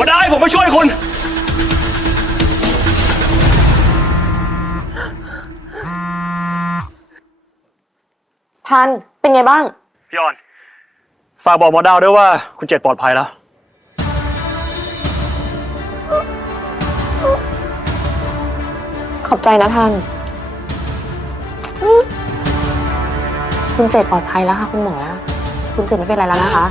ก็ได้ผมมาช่วยคุณ ทัน เป็นไงบ้าง พี่ออน ฝากบอกหมอดาวด้วยว่าคุณเจ็ดปลอดภัยแล้ว ขอบใจนะทัน คุณเจดปลอดภัยแล้วค่ะ คุณหมอ คุณเจดไม่เป็นไรแล้วนะคะ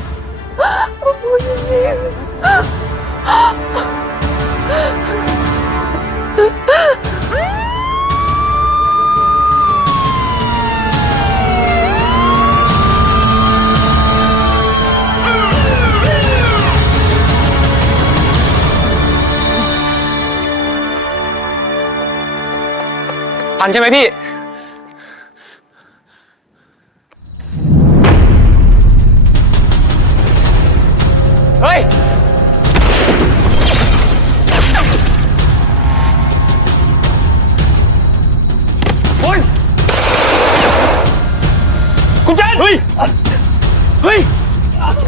ทันใช่ไหมพี่ คุณเจนเฮ้ย เฮ้ย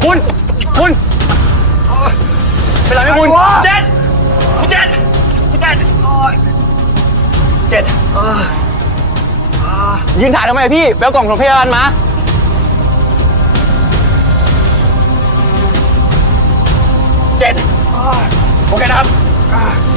คุณ คุณ เป็นไรไหมคุณเจนคุณเจนคุณเจนเจนยืนถ่ายทำไมพี่แววกล่องของพยาบาลมาเจ็ดโอเคนะครับ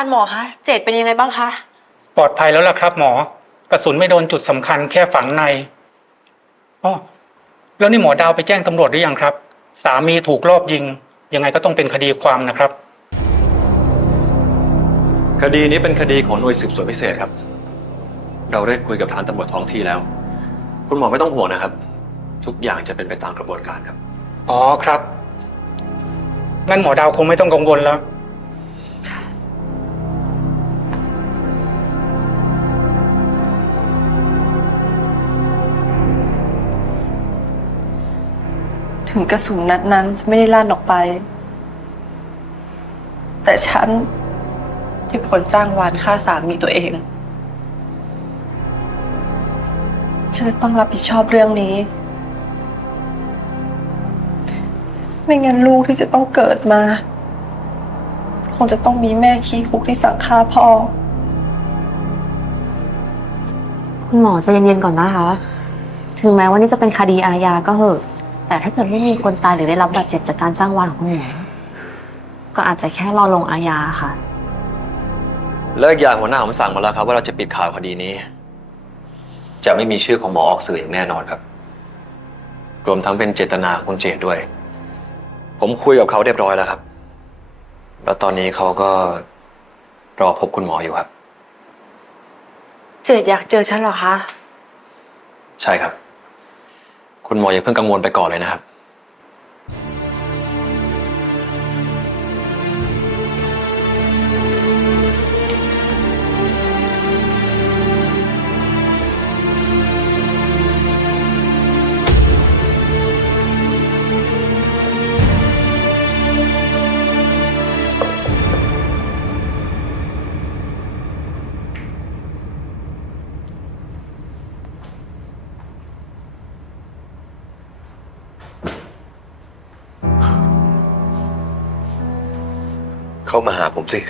าจารย์หมอคะ เจดเป็นยังไงบ้างคะ ปลอดภัยแล้วล่ะครับ หมอ กระสุนไม่โดนจุดสำคัญแค่ฝังในอ๋อแล้วนี่หมอดาวไปแจ้งตำรวจหรือยังครับ สามีถูกรอบยิง ยังไงก็ต้องเป็นคดีความนะครับ คดีนี้เป็นคดีของหน่วยสืบสวนพิเศษครับ เราได้คุยกับทางตำรวจท้องที่แล้ว คุณหมอไม่ต้องห่วงนะครับ ทุกอย่างจะเป็นไปตามกระบวนการครับ อ๋อครับงั้นหมอดาวคงไม่ต้องกังวลแล้ว ถึงกระสุนนัดนั้นจะไม่ได้ลั่นออกไป แต่ฉันที่ผลจ้างวานฆ่าสามีตัวเอง ฉันจะต้องรับผิดชอบเรื่องนี้ ไม่งั้นลูกที่จะต้องเกิดมา คงจะต้องมีแม่ขี้คุกที่สั่งฆ่าพ่อ คุณหมอใจะเย็นๆก่อนนะคะ ถึงแม้ว่านี่จะเป็นคดีอาญาก็เหอะ แต่ถ้าเกิดไม่มีคนตายหรือได้รับบาดเจ็บจากการจ้างวานของคุณหมอก็อาจจะแค่รอลงอาญาค่ะเลิกอย่างหัวหน้าผมสั่งมาแล้วครับ ว่าเราจะปิดข่าวคดีนี้ จะไม่มีชื่อของหมอออกสื่ออย่างแน่นอนครับ รวมทั้งเป็นเจตนาของคุณเจตด้วย ผมคุยกับเขาเรียบร้อยแล้วครับ แล้วตอนนี้เขาก็รอพบคุณหมออยู่ครับ เจดอยากเจอฉันเหรอคะ ใช่ครับ คุณหมออย่าเพิ่งกังวลไปก่อนเลยนะครับ เข้ามาหาผมสิ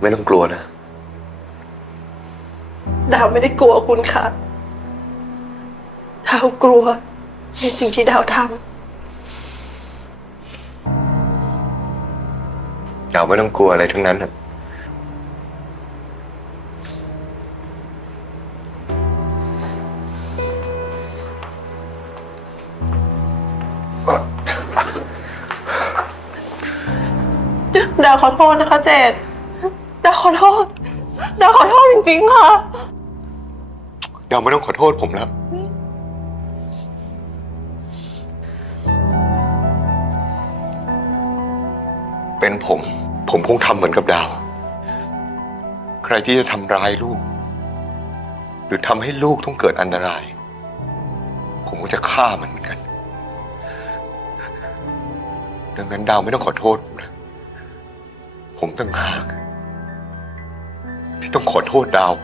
ไม่ต้องกลัวนะ ดาวไม่ได้กลัวคุณค่ะ ดาวกลัวในสิ่งที่ดาวทดาวไม่ต้องกลัวอะไรทั้งนั้นน่ะ ดาขอโทษนะคะเจดดาขอโทษดาขอโทษจริงๆค่ะ ดาวไม่ต้องขอโทษผมแล้ว เป็นผม ผมคงทำเหมือนกับดาว ใครที่จะทำร้ายลูก หรือทำให้ลูกต้องเกิดอันตราย ผมก็จะฆ่ามันเหมือนกัน ดังนั้นดาวไม่ต้องขอโทษผมนะ ผมตั้งหาก ที่ต้องขอโทษดาว